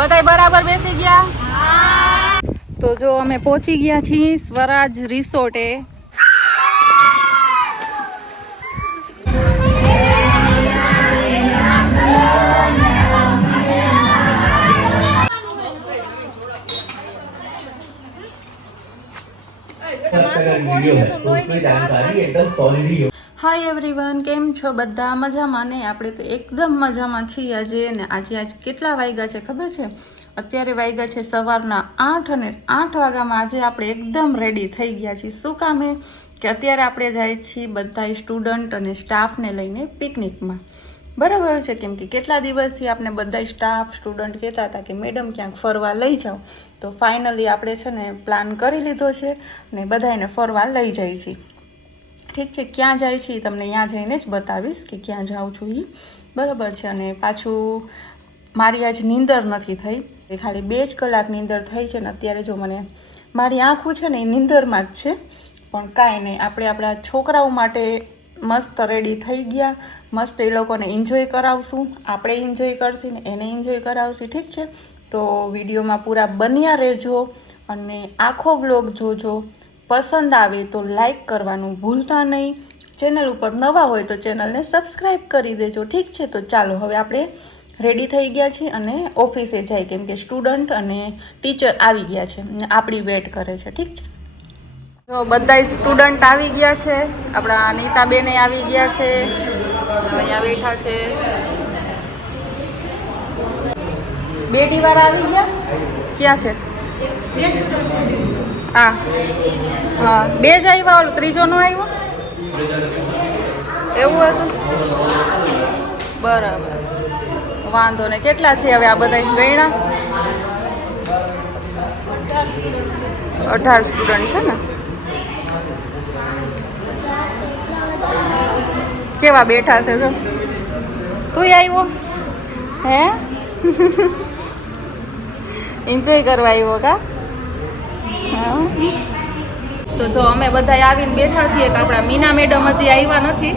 બધાય બરાબર બેસી ગયા તો જો અમે પહોંચી ગયા છીએ સ્વરાજ રિસોર્ટે वीडियो है तो उसमें जानकारी एकदम सॉलिड ही હાય એવરીવન કેમ છો બધા? મજામાં ને? આપણે તો એકદમ મજામાં છીએ આજે ને આજે આજ કેટલા વાગ્યા છે ખબર છે? અત્યારે વાગ્યા છે સવારના આઠ અને આઠ વાગ્યામાં આજે આપણે એકદમ રેડી થઈ ગયા છીએ. શું કામે કે અત્યારે આપણે જાય છીએ બધા સ્ટુડન્ટ અને સ્ટાફને લઈને પિકનિકમાં બરાબર છે કેમ કે કેટલા દિવસથી આપણે બધા સ્ટાફ સ્ટુડન્ટ કહેતા હતા કે મેડમ, ક્યાંક ફરવા લઈ જાઓ. તો ફાઇનલી આપણે છે ને પ્લાન કરી લીધો છે અને બધાને ફરવા લઈ જાય છીએ ઠીક છે, ક્યાં જાય છે તમને ત્યાં જઈને જ બતાવીશ કે ક્યાં જાઉં છું એ બરાબર છે, અને પાછું મારી આજ નીંદર નથી થઈ. એ ખાલી બે જ કલાક નીંદર થઈ છે ને અત્યારે જો મને મારી આંખું છે ને એ નીંદરમાં જ છે. પણ કાંઈ નહીં, આપણે આપણા છોકરાઓ માટે મસ્ત રેડી થઈ ગયા. મસ્ત એ લોકોને એન્જોય કરાવશું. આપણે એન્જોય કરશું ને એને એન્જોય કરાવશું, ઠીક છે? તો વિડીયોમાં પૂરા બન્યા રહેજો અને આખો વ્લોગ જોજો. પસંદ આવે તો લાઈક કરવાનું ભૂલતા નહીં. ચેનલ ઉપર નવા હોય તો ચેનલને સબસ્ક્રાઈબ કરી દેજો. ઠીક છે, તો ચાલો હવે આપણે રેડી થઈ ગયા છીએ અને ઓફિસે જાય કેમ કે સ્ટુડન્ટ અને ટીચર આવી ગયા છે આપણી વેટ કરે છે. ઠીક છે? તો બધા સ્ટુડન્ટ આવી ગયા છે. આપણા નીતાબેને આવી ગયા છે. અહીંયા બેઠા છે. બેટી વાર આવી ગયા? ક્યાં છે. હા. હા. બે જ આવ્યા ઓલું? ત્રીજોનો આવ્યો એવું હતું? બરાબર. વાંધો ને કેટલા છે હવે આ બધા ગયણા અઢાર સ્ટુડન્ટ છે ને? કેવા બેઠા છે જો? તું આવ્યો હે? એન્જોય કરવા આવ્યો કા. તો જો અમે બધા આવીને બેઠા છીએ કે આપણા મીના મેડમ હજી આવ્યા નથી,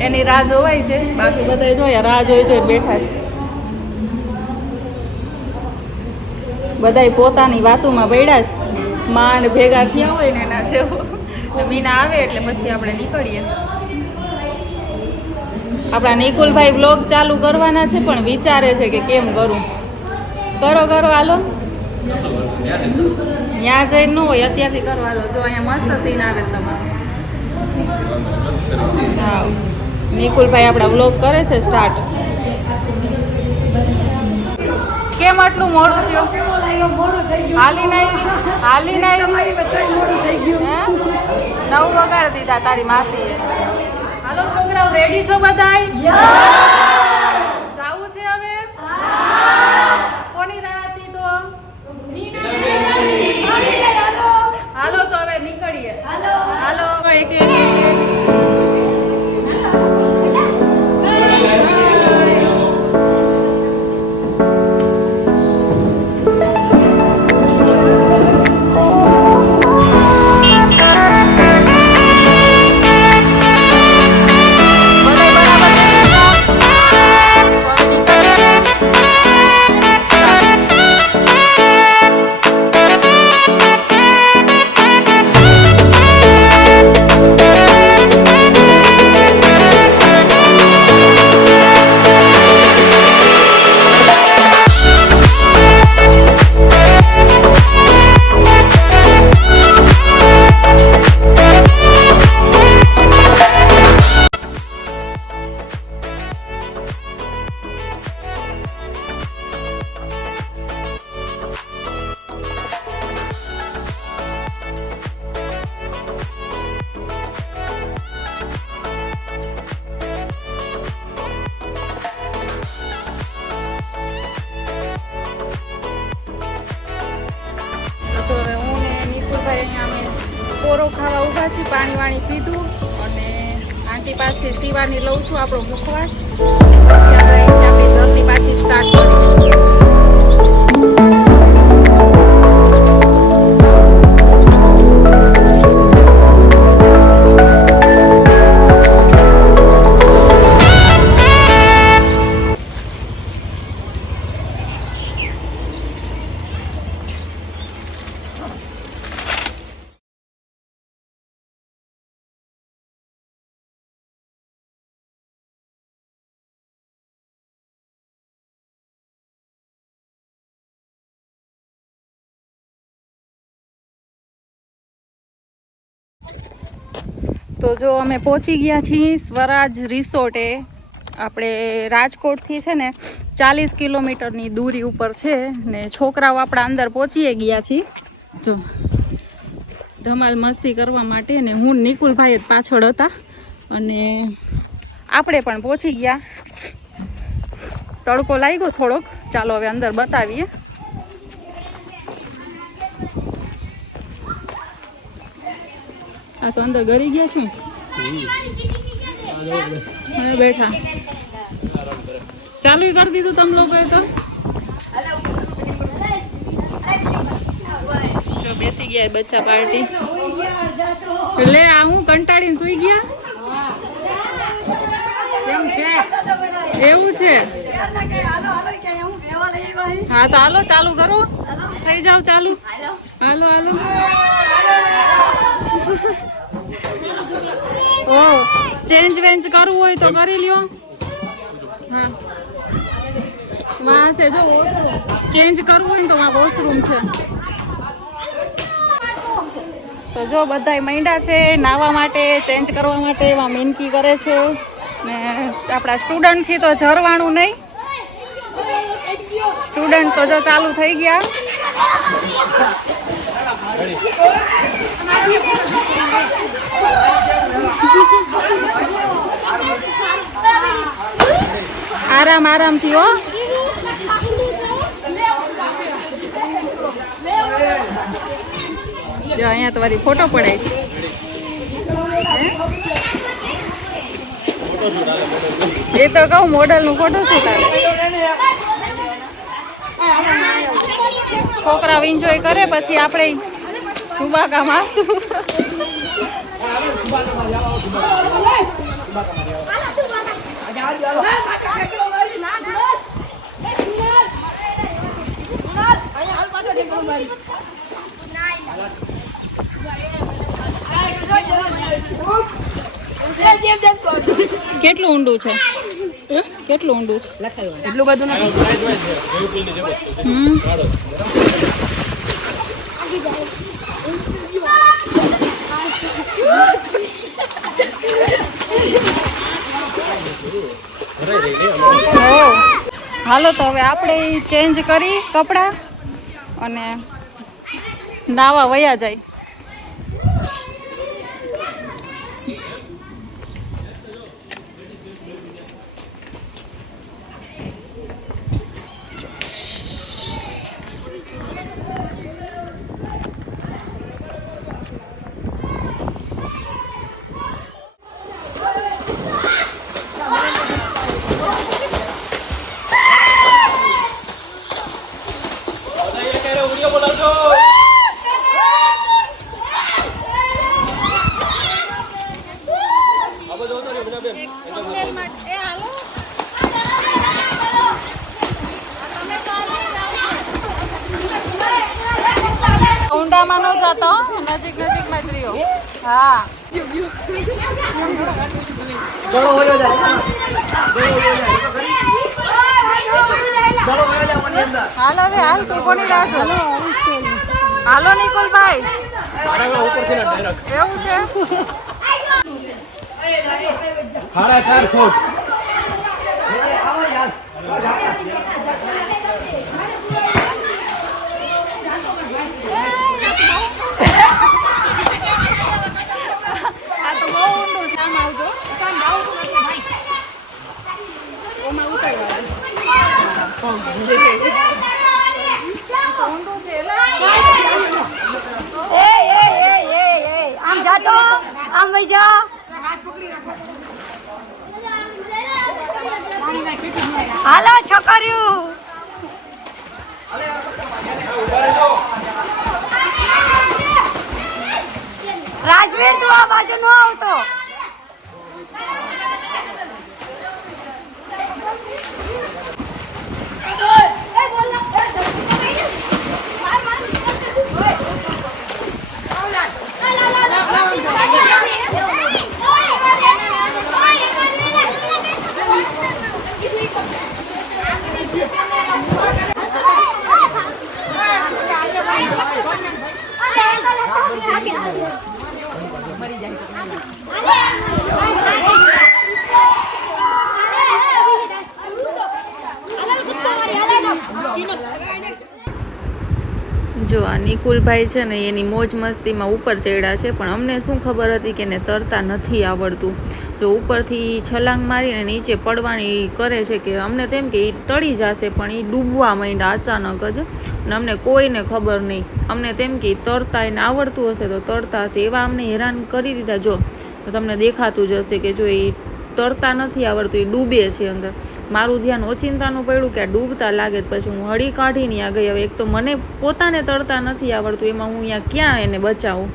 એની રાહ જોવાય છે. બાકી બધા જોયા રાહ જોઈ જોઈ બેઠા છે. બધાય પોતાની વાતોમાં પડ્યા છે. માંડ ભેગા થયા હોય ને એના જેવો. મીના આવે એટલે પછી આપણે નીકળીએ. આપણા નિકુલભાઈ બ્લોગ ચાલુ કરવાના છે, પણ વિચારે છે કે કેમ કરું. કરો કરો, હાલો. ત્યાં જઈને હોય, અત્યારથી કરવાનો. જો અહીંયા મસ્ત સીન આવે તમારે. નિકુલભાઈ આપણા વ્લોગ કરે છે સ્ટાર્ટ કેમ આટલું મોડું થયું? હાલી નહીં. હાલી નહીં? નવ વગાડ દીધા તારી માસીએ. હાલો છોકરાઓ રેડી છો બધાય? આપણો મુખવાસ તો જો અમે પહોંચી ગયા છીએ સ્વરાજ રિસોર્ટે. આપણે રાજકોટથી છે ને ચાલીસ કિલોમીટરની દૂરી ઉપર છે ને છોકરાઓ આપણા અંદર પહોંચીએ ગયા છીએ. જો, ધમાલ મસ્તી કરવા માટે ને હું નિકુલભાઈ જ પાછળ હતા અને આપણે પણ પહોંચી ગયા. તડકો લાગ્યો થોડોક. ચાલો હવે અંદર બતાવીએ. આ તો અંદર ગરી ગયા છું? હવે બેઠા. ચાલુ કરી દીધું તમે લોકોએ તો. બેસી ગયા બચ્ચા પાર્ટી. એટલે આ હું કંટાળીને સુઈ ગયા? એવું છે? હા, તો હાલો ચાલુ કરો. થઈ જાવ ચાલુ. હાલો હાલો. ઓ ચેન્જ વેન્જ કરવું હોય તો કરી લ્યો. હા. વાં છે જો ચેન્જ કરવું હોય ને તો વાં વોશરૂમ છે. તો જો બધાય મૈંડા છે નાવા માટે ચેન્જ કરવા માટે એમાં મિનકી કરે છે. ને આપણા સ્ટુડન્ટથી તો ઝરવાનું નહીં. સ્ટુડન્ટ તો જો ચાલુ થઈ ગયા. આરામ, આરામથી હો. જો, અહીંયા તમારી ફોટો પડાય છે. એ તો કહું, મોડલનું ફોટો છે છોકરાઓ એન્જોય કરે, પછી આપણે સુબાકા મારશું કેટલું ઊંડું છે? કેટલું ઊંડું છે? એટલું બધું નથી. હમ. હાલો તો હવે આપણે ચેન્જ કરી કપડાં અને નાવા વયા જાય ઊંડામાં ન જતો નજીક નજીકમાં જ રહ્યો હા હાલ હવે હાલ તું કોની રાહ જો હાલો નિકુલભાઈ એવું છે? સાડા ચાર ફૂટ. આ તો બહુ ઊંડું છે આમ આવજો એ એ એ એ એ તો આમ ભાઈ જા હાલો છોકરીયું રાજવીર તું આ બાજુ નો આવતો. જો આ નિકુલભાઈ છે ને એની મોજ મસ્તીમાં ઉપર ચડ્યા છે, પણ અમને શું ખબર હતી કે એને તરતા નથી આવડતું. જો ઉપરથી છલાંગ મારીને નીચે પડવાની કરે છે કે અમને તેમ કે એ તળી જશે, પણ એ ડૂબવા માંડ્યા અચાનક જ. અને અમને કોઈને ખબર નહીં. અમને તેમ કે તરતા એને આવડતું હશે તો તરતા હશે એવા અમને હેરાન કરી દીધા. જો તમને દેખાતું જ હશે કે જો એ તરતા નથી આવડતું એ ડૂબે છે અંદર. મારું ધ્યાન ઓચિંતાનું પડ્યું કે આ ડૂબતા લાગે પછી હું હળી કાઢીને આ ગઈ. હવે એક તો મને પોતાને તરતા નથી આવડતું, એમાં હું અહીંયા ક્યાં એને બચાવું?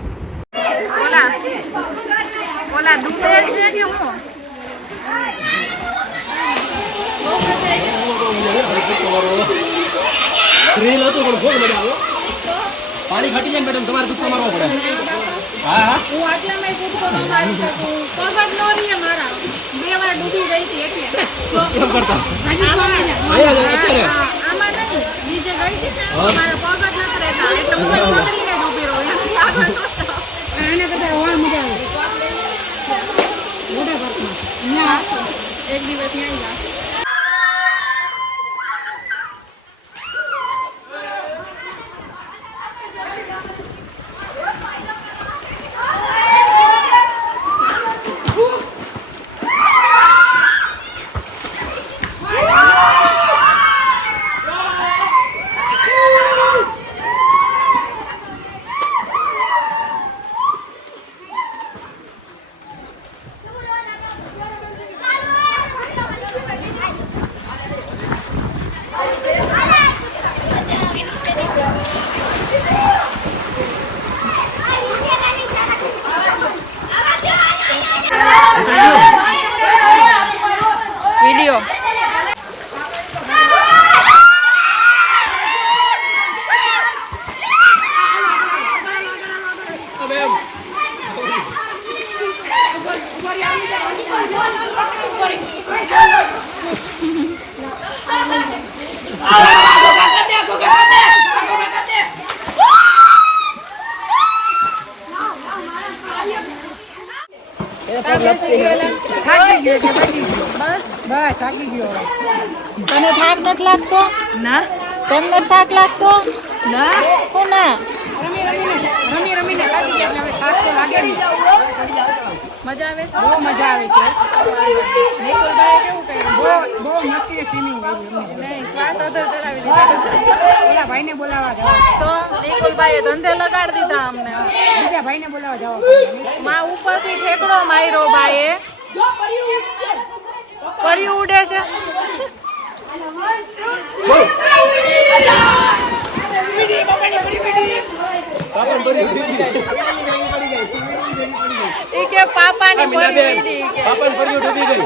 ઓલા ડૂબે છે કે હું થ્રીલ હતું પણ ખૂબ મજા આવ્યો પાણી ઘટી જાય મેડમ તમારે દુઃખ મારવો પડે હા હા. હું આટલામાં કૂદકો ન મારી શકું પગ જ ન મારા બે વાર ડૂબી ગઈ હતી એટલે કરતા અત્યારે આમાં બીજે ગઈ હતી ને મારા પગ નથી રહેતા એટલે હું. જ પકડીને જ ઊભી રહું એનાથી આગળ ન જાઉં. આને બધા વાહ મજા આવે મોટા પાર્કમાં એક દિવસ ત્યાં જા વીડિયો થાકી ગયો એટલે પછી બસ બસ થાકી ગયો તને થાક નથી લાગતો ના તમને થાક લાગતો? ના? હું ના રમી રમીને થાકી ગયા એટલે હવે થાક તો લાગે નહીં. મજા આવે છે? બહુ મજા આવે છે. નિકુલભાઈએ કેવું કર્યું? બહુ બહુ મસ્તી સ્વિમિંગ નહીં શ્વાસ અધર ચડાવી દીધા. ઓલા ભાઈને બોલાવવા જવા. તો નિકુલભાઈએ ધંધે લગાડી દીધા અમને. બીજા ભાઈને બોલાવવા જવા માં ઉપરથી ઠેકડો માર્યો ભાઈએ. પરી ઉડે છે. ઈ ની પરી ઉડી ફરી ઉઠી ગઈ.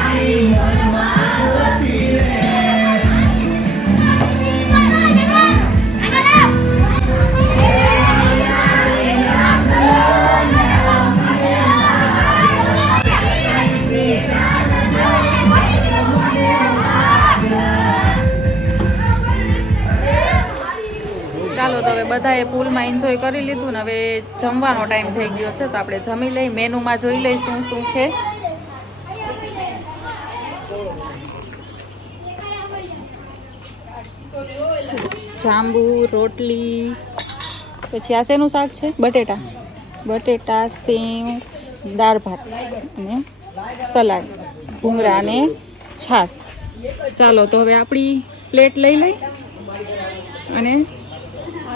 ચાલો તો હવે બધાએ પુલમાં એન્જોય કરી લીધું ને હવે જમવાનો ટાઈમ થઈ ગયો છે તો આપણે જમી લઈ મેનુમાં જોઈ લઈ શું શું છે. જાંબુ, રોટલી, પછી આ શેનું શાક છે? બટેટા. બટેટા સેવ દાળ ભાત અને સલાડ, ભૂંગળા અને છાશ. ચાલો તો હવે આપણી પ્લેટ લઈ લઈ અને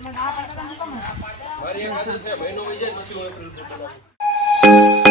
કાંઈ વાંધો નહીં સેવ નથી આવશે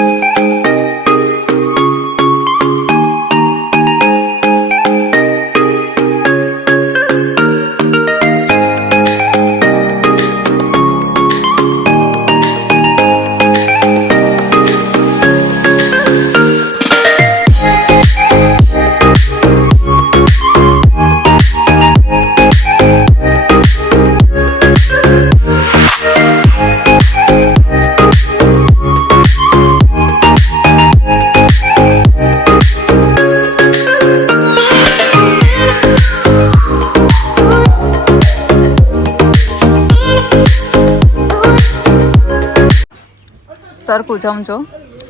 જમજો.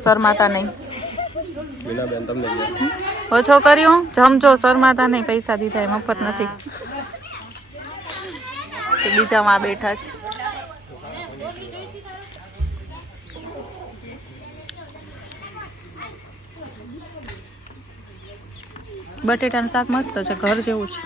શરમાતા નહીં. ઓછો કર્યો? જમજો. શરમાતા નહીં. પૈસા દીધા એ મફત નથી. બીજામાં બેઠા છે. બટેટાનું શાક મસ્ત છે ઘર જેવું છે.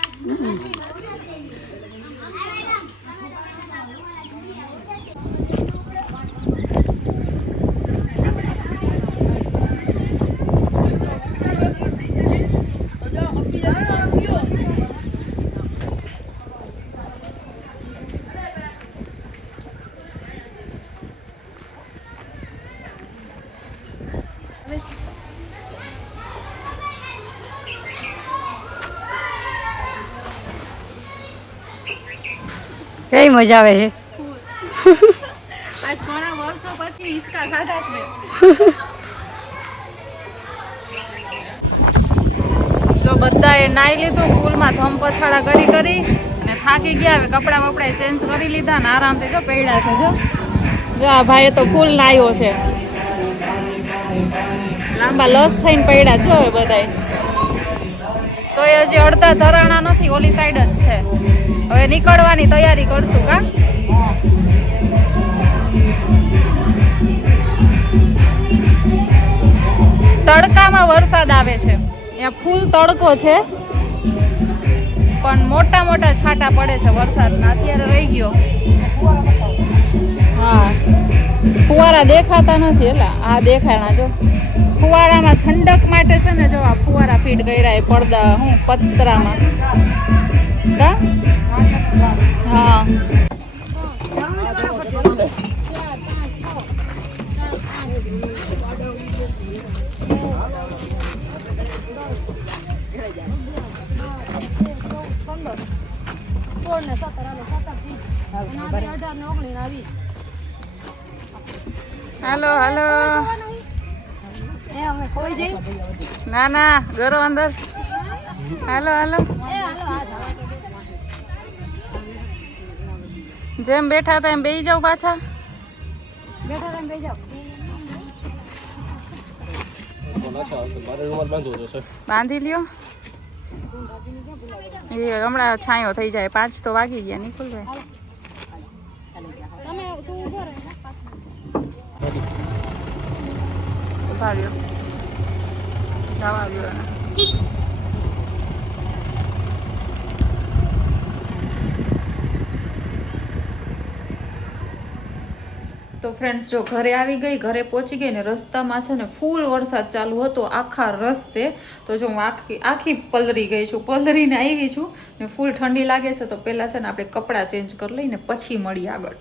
કઈ મજા આવે છે? જો બધાએ નાઈ લીધું પુલમાં ધમ પછાડા કરી કરી અને થાકી ગયા, હવે કપડાં બપડા ચેન્જ કરી લીધા ને આરામથી જો પૈડા છે, જો. જો આ ભાઈએ તો ફૂલ નાયો છે. લાંબા લસ થઈને પડ્યા જો હવે તો એ હજી અડધા ધરાણા નથી, ઓલી સાઈડ જ છે. હવે નીકળવાની તૈયારી કરશું, કા? તડકામાં વરસાદ આવે છે. અહીંયા ફૂલ તડકો છે. પણ મોટા મોટા છાંટા પડે છે વરસાદના. અત્યારે રહી ગયો. હા. ફુવારા દેખાતા નથી એટલે આ દેખાણા જો. ફુવારામાં ઠંડક માટે છે ને જો આ ફુવારા ફીટ કર્યા એ પડદા, હું પતરામાં. કા? હા હાલો. હાલો ના ના ઘરો અંદર. હાલો હાલો. જેમ બેઠા હતા એમ બેસી જાવ પાછા બાંધી લ્યો. એ હમણાં છાંયો થઈ જાય. પાંચ તો વાગી ગયા નિકુલ ભાઈ. ઊભા રહ્યો. જવા દ્યો તો ફ્રેન્ડ્સ જો ઘરે આવી ગઈ, ઘરે પહોંચી ગઈ ને રસ્તામાં છે ને ફૂલ વરસાદ ચાલુ હતો, આખા રસ્તે. તો જો હું આખી આખી પલરી ગઈ છું, પલરીને આવી છું ને ફૂલ ઠંડી લાગે છે, તો પહેલાં છે ને આપણે કપડાં ચેન્જ કરી લઈને પછી મળીએ આગળ.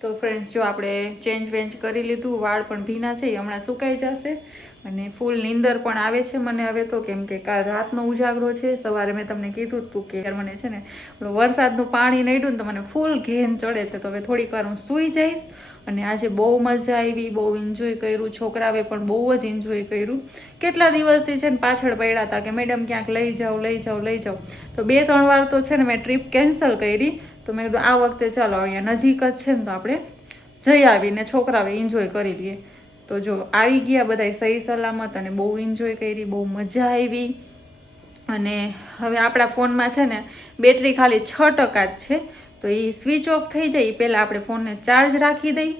તો ફ્રેન્ડ્સ જો આપણે ચેન્જ વેન્જ કરી લીધું, વાળ પણ ભીના છે, એ હમણાં સુકાઈ જશે. અને ફૂલ નીંદર પણ આવે છે મને હવે તો, કેમ કે કાલ રાતનો ઉજાગરો છે. સવારે મેં તમને કીધું હતું કે મને છે ને વરસાદનું પાણી નડ્યું ને તો મને ફૂલ ઘેન ચડે છે. તો હવે થોડીક વાર હું સૂઈ જઈશ અને આજે બહુ મજા આવી, બહુ એન્જોય કર્યું. છોકરાએ પણ બહુ જ એન્જોય કર્યું. કેટલા દિવસથી છે ને પાછળ પડ્યા હતા કે મેડમ ક્યાંક લઈ જાઓ લઈ જાઓ લઈ જાઓ. તો બે ત્રણ વાર તો છે ને મેં ટ્રીપ કેન્સલ કરી. તો મેં કીધું આ વખતે ચાલો, અહીંયા નજીક જ છે ને તો આપણે જઈ આવીને છોકરાએ એન્જોય કરી લઈએ. તો જો આવી ગયા બધા સહી સલામત અને બહુ એન્જોય કરી, બહુ મજા આવી. અને હવે આપણા ફોનમાં છે ને, બેટરી ખાલી છ ટકા જ છે. તો એ સ્વિચ ઓફ થઈ જાય એ પહેલાં આપણે ફોનને ચાર્જ રાખી દઈ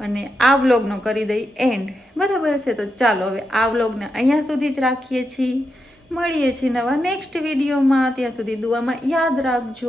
અને આ વ્લોગનો કરી દઈ એન્ડ બરાબર છે? તો ચાલો હવે આ વ્લોગને અહીંયા સુધી જ રાખીએ છીએ. મળીએ છીએ નવા નેક્સ્ટ વિડીયોમાં ત્યાં સુધી દુઆમાં યાદ રાખજો.